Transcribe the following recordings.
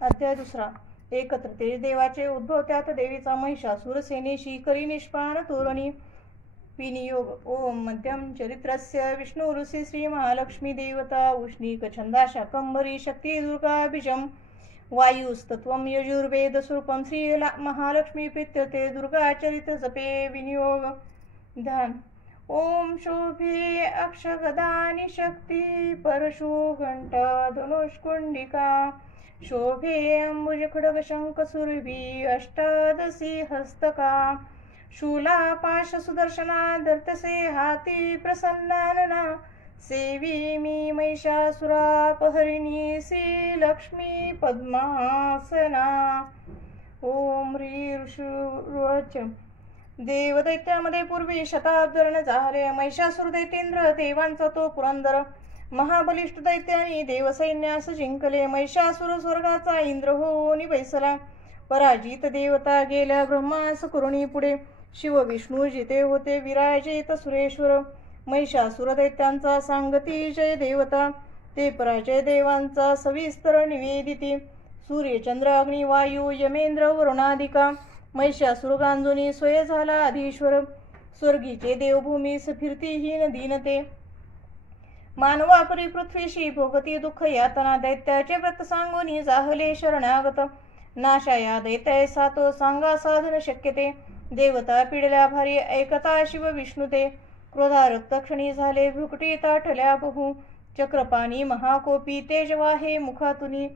अध्याय दुसरा. एकत्र तेज देवाचे उद्भव, त्यात देवीचा महिषासुर सेनेशी करी निष्पाण तोरणी विनियोग. ओम मध्यम चरित्रस्य विष्णुरुषि श्री महालक्ष्मी देवता उष्णीक छंदा शाकंभरी शक्ती दुर्गा बीजम वायुस्तत्वम यजुर्वेद स्वरूपम श्री महालक्ष्मी प्रीत्यते दुर्गा चरित जपे विनियोग. ध्यान. ओम शोभे अक्षगदानि शक्ती परशु घंटा धनुष्कुंडिका शोभे अंबुज खडग शंख सुरभी अष्टादशी हस्तका शूला पाश सुदर्शना धर्तसे हाती प्रसन्नानना सेवी मी महिषासुरापहरिणी श्री लक्ष्मी पद्मासना. ओम ह्री ऋषुरुच. देवदैत्यामध्ये पूर्वी शताब्दरण झाले. महिषासुर दैतेंद्र देवांचा तो पुरंदर महाबलिष्ठ दैत्याने देवसैन्यास जिंकले. महिषासुर स्वर्गाचा इंद्र होऊन बैसला. पराजित देवता गेल्या ब्रह्मास करुणी पुढे. शिव विष्णू जिते होते विराजित सुरेश्वर. महिषासुर दैत्यांचा सांगती जय देवता. ते पराजय देवांचा सविस्तर निवेदिती. सूर्य चंद्र अग्नी वायू यमेंद्र वरुणादिका. महिषासुर गांजोनी स्वय झाला अधीश्वर. स्वर्गीचे देवभूमीस फिरतीहीन दीनते. मानवापरी पृथ्वीशी भोगती दुःख यातना. दैत्याचे व्रत सांगोनी जाहले शरणागत. नाशाया दैत्यासा तो सांगा साधन शक्यते. देवता पिडल्या भारी ऐकता शिव विष्णू ते. क्रोधारक्त क्षणी झाले भ्रुकुटी ताठल्या बहु. चक्रपाणी महाकोपी तेजवाहे मुखातुनी.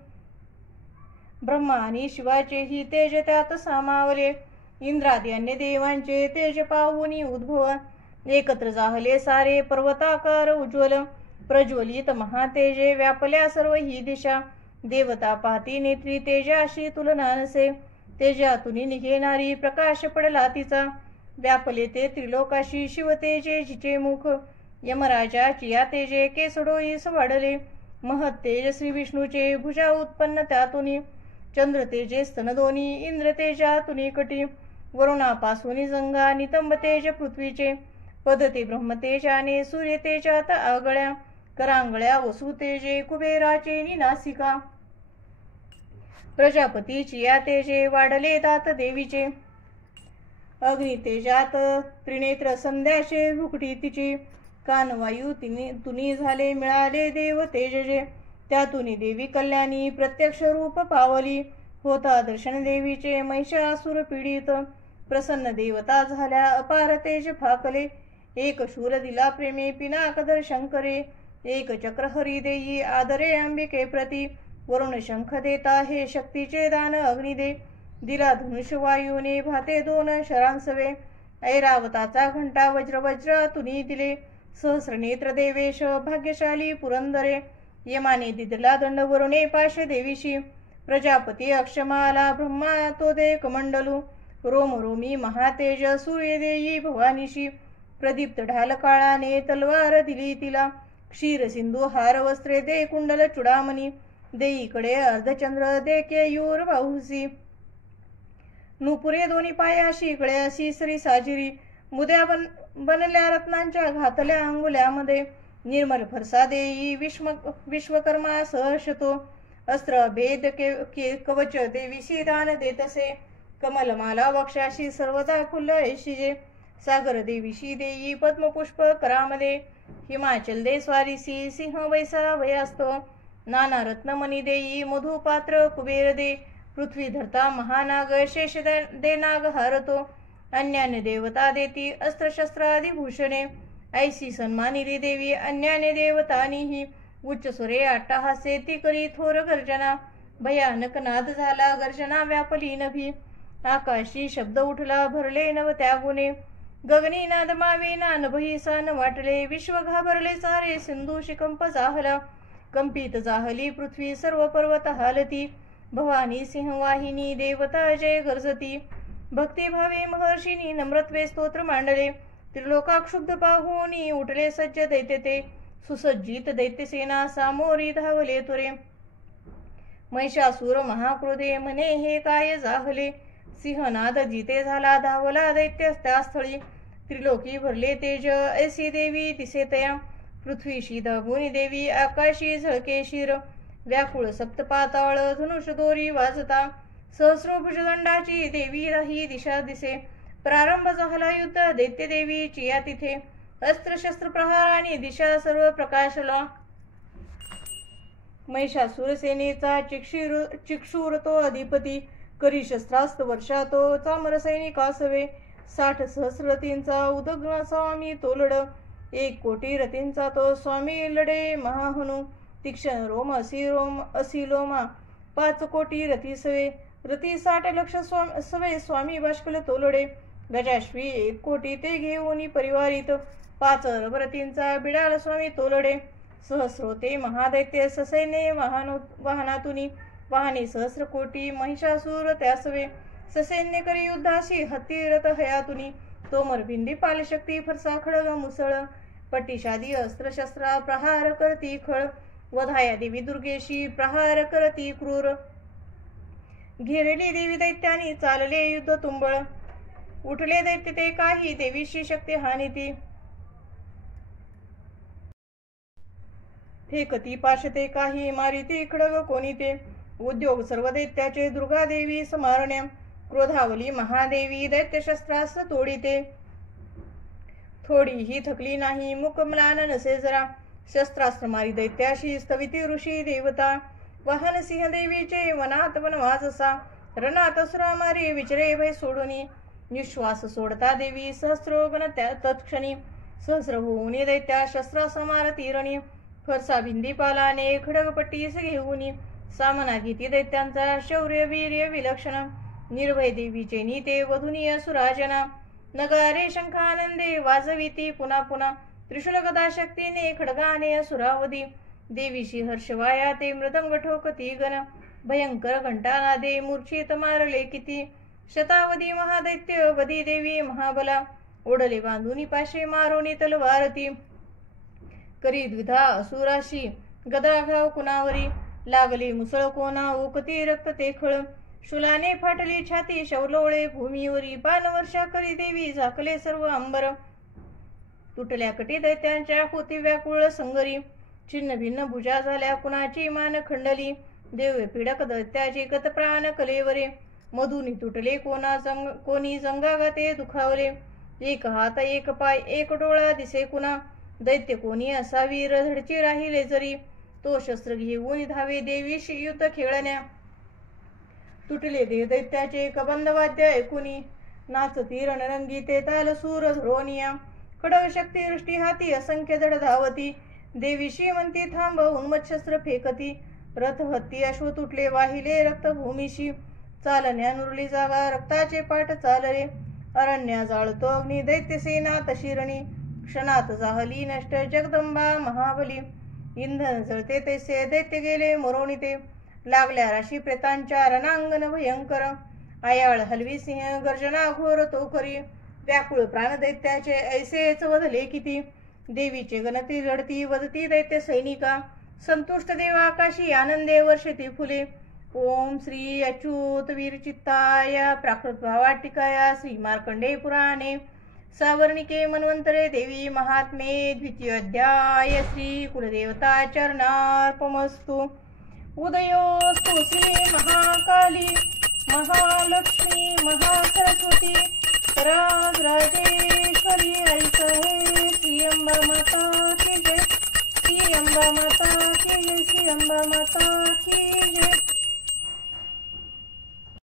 ब्रह्मा आणि शिवाचेही तेज त्यात सामावले. इंद्रादी अन्य देवांचे तेज पाहुनी उद्भव. एकत्र जाहले सारे पर्वताकार उज्ज्वल. प्रज्वलित महातेजे व्यापल्या सर्व ही दिशा. देवता पाहती नेत्री तेजाशी तुलना नसे. तेजातुनी निघेणारी प्रकाश पडला तिचा. व्यापले ते त्रिलोकाशी शिवतेजे जिचे मुख. यमराजाची या तेजे केसडोईस वाढले. महत तेज श्री विष्णूचे भुजा उत्पन्न त्यातुनी. चंद्र तेजे स्तन दोन्ही इंद्र तेजातुनी कटी. वरुणापासून जंगा नितंब तेज पृथ्वीचे. पदते ब्रह्मतेजाने सूर्य तेजात आगळ्या. करांगळ्या वसु तेजे कुबेराचे निनासिका. प्रजापतीची या तेजे वाढले दात देवीचे. अग्नि तेजात त्रिनेत्र संध्याचे भुकटी तिची. कानवायू तुनी झाले मिळाले देव तेजजे. त्यातुनी देवी कल्याणी प्रत्यक्ष रूप पावली. होता दर्शन देवीचे महिषासुर पीडित. प्रसन्न देवता झाल्या अपार तेज फाकले. एक शूल दिला प्रेमे पिनाकदर शंकरे. एक चक्र हरी देई आदरे अंबिके प्रती. वरुण शंख देता हे शक्तीचे दान अग्नी दे. दिला धनुष्य वायूने भाते दोन शरांसवे. ऐरावताचा घंटा वज्र वज्र तुनी दिले. सहस्रनेत्र देवेश भाग्यशाली पुरंदरे. यमाने दिदला दंड वरुणे पाश देवीशी. प्रजापती अक्षमाला ब्रह्मा तो दे कमंडलू. रोम रोमी महातेज सूर्य देई भवानीशी. प्रदीप्त ढाल काळाने तलवार दिली तिला. क्षीर सिंधू हार वस्त्रे दे कुंडल चुडामणी. देईकडे अर्धचंद्र दे केयूर बाहुसी. नुपुरे दोन्ही पायाशी गळ्याशी सरी साजिरी. मुद्या बनल्या रत्नांच्या घातल्या अंगुल्यामध्ये. निर्मल फरसा देई विश्वकर्मा सहर्षतो. अस्त्र भेद कवच देवीशी दान देतसे. कमलमाला वक्षाशी सर्वदा फुल्ल ऐशिजे. सागर देवीशी देई पद्मपुष्प करामध्ये. हिमाचल दे स्वारीसी सिंह वैसा वयास्तो. नाना रत्नमणी देई मधुपात्र कुबेर दे. पृथ्वी धरता महानाग शेष दे नाग हारतो. अन्यान्य देवता देती अस्त्रशस्त्रादी भूषणे. ऐसी सन्मानिली देवी अन्यान्य देवतानीही. उच्च सुरे अट्टहासे ती करी थोर गर्जना. भयानक नाद झाला गर्जना व्यापली नभी. आकाशी शब्द उठला भरले नव त्या गुणे. गगनी नाद मावेना नभहीसा न वाटले. विश्व घाबरले सारे सिंधू शिकंप जाहला. कंपित जाहली पृथ्वी सर्व पर्वत हालती. भवानी सिंहवाहिनी देवता जय गर्जती. भक्तिभावे महर्षीनी नम्रत्वे स्तोत्र मांडले. त्रिलोकाक्षुब्ध पाहुनी उठले सज्ज दैत्य ते. सुसज्जित दैत्यसेना सामोरी धावले तुरे. महिषासुर महाक्रोधे मने हे काय जाहले. सिंहनाद जिते झाला धावला दैत्य त्या स्थळी. त्रिलोकी भरले तेज ऐसी देवी तिसे तया. पृथ्वीशी दाबुनी देवी आकाशी झळके शिर. व्याकुळ सप्तपाताळ धनुष दोरी वाजता सहस्रभुजदंडाची देवी ही दिशा दिसे. प्रारंभ झाला युद्ध दैत्य देवीची या तिथे. अस्त्र शस्त्र प्रहाराने दिशा सर्व प्रकाशला. महिषासुर सेनेचा चिक्षुर तो अधिपती. करी शस्त्रास्त्र वर्षा तो चामर सैनिक आसवे. 60 सहस्र रथींचा उदग्न स्वामी तो लढ. 1 कोटी रथींचा तो स्वामी लढे महाहनु. तीक्ष्ण रोम असिलोमा 5 कोटी रथी सवे. रथी 60 लक्ष सवे स्वामी बाष्कल तो लढे. गजाश्वी 1 कोटी ते घेऊन परिवारित. 5 रथींचा बिडाल स्वामी तो लढे. सहस्रोते महादैत्य ससैन्य वाहनातुनी. वाहने सहस्र कोटी महिषासूर त्यासवे. ससैन्य करी युद्धाशी हत्ती रथ हयातुनी. तोमर भिंडी पालशक्ती फरसा खडग मुसळ. पट्टीशादी अस्त्रशस्त्रा प्रहार करती खळ. वधाया देवी दुर्गेशी प्रहार करती क्रूर. घेरली देवी दैत्यानी चालले युद्ध तुंबळ. उठले दैत्य ते काही देवीशी शक्ती हानिती. फेकती पाशते काही मारिती खडग कोणी ते. उद्योग सर्व दैत्याचे दुर्गा देवी समारण्या. क्रोधावली महादेवी दैत्य शस्त्रास्त्र तोडीते. थोडीही थकली नाही मुक म्लान नसे जरा. शस्त्रास्त्र मारी दैत्याशी स्तविती ऋषी देवता. वाहन सिंह देवीचे वनात वनवास असा. रणात असुरा मारी विचरे भय सोडूनी. निश्वास सोडता देवी सहस्रोगण तत्क्षणी. सहस्र होऊन दैत्या शस्त्र समार तीरणी. फरसा भिंदी पालाने खडगपट्टीस घेऊनी. सामना घेती दैत्यांचा शौर्य वीर्य विलक्षण. निर्भय देवीचे नीते वधुनी असुराजना. नगारे शंखानंदे वाजविती पुन्हा पुन्हा. त्रिशूल गदा शक्तीने खडगाने असुरावधी. देवीशी हर्षवाया ते मृदंग ठोकती गण. भयंकर घंटानादे मूर्छित मारले किती. शतावधी महादैत्य वधी देवी महाबला. ओढले बांधुनी पाशे मारोनी तलवारती. करी द्विधा असुराशी गदा घाव कुणावरी. लागली मुसळ कोणा ओकती रक्त ते खळ. शूलाने फाटली छाती शौलोळे भूमीवरी. बाणवर्षा करी देवी झाकले सर्व अंबर. तुटल्या कटी दैत्यांच्या होती व्याकुळ संगरी. छिन्न भिन्न भुजा झाल्या कुणाची मान खंडली. देव पीडक दैत्याची गत प्राण कलेवरे. मधुनी तुटले कोणी जंगागाते दुखावले. 1 हात 1 पाय 1 डोळा दिसे कुणा. दैत्य कोणी असावी रधडची राहिले जरी. तो शस्त्र घेऊन धावे देवीशी युद्ध खेळण्या. तुटले देव दैत्याचे कबंद वाद्य ऐकुनी. नाचती रणरंगी ते ताल सूर धरोनिया. खडग शक्ती वृष्टी हाती असंख्य जड धावती. देवीशी म्हणती थांब उन्मत्शस्त्र फेकती. रथ हत्ती अश्व तुटले वाहिले रक्त भूमीशी. चालण्या नुरली जागा रक्ताचे पाठ चालले. अरण्या जाळतो अग्नी दैत्य सेना तशिरणी. क्षणात जाहली नष्ट जगदंबा महाबली. इंधन जळते तैसे दैत्य गेले मरोणीते. लागल्या राशी प्रेतांच्या रणांगण भयंकर. आयाळ हलवी सिंह गर्जना घोर तो करी. व्याकुळ प्राण दैत्याचे ऐसेच वधले किती. देवीचे गणती रडती वदती दैत्य सैनिका. संतुष्ट देवा आकाशी आनंदे वर्षती फुले. ओम श्री अच्युत वीरचित्ताय प्राकृत भावाटिकाया श्री मार्कंडे पुराणे सावर्णिके मन्वंतरे देवी महात्मे द्वितीय अध्याय श्री कुलदेवता चरणार्पणमस्तु. उदयोस्तु श्री महाकाली महालक्ष्मी महासरस्वती राजेश्वरी ऐसहे. श्री अंबा माता की जय. श्री अंबा माता की जय. श्री अंबा माता की जय.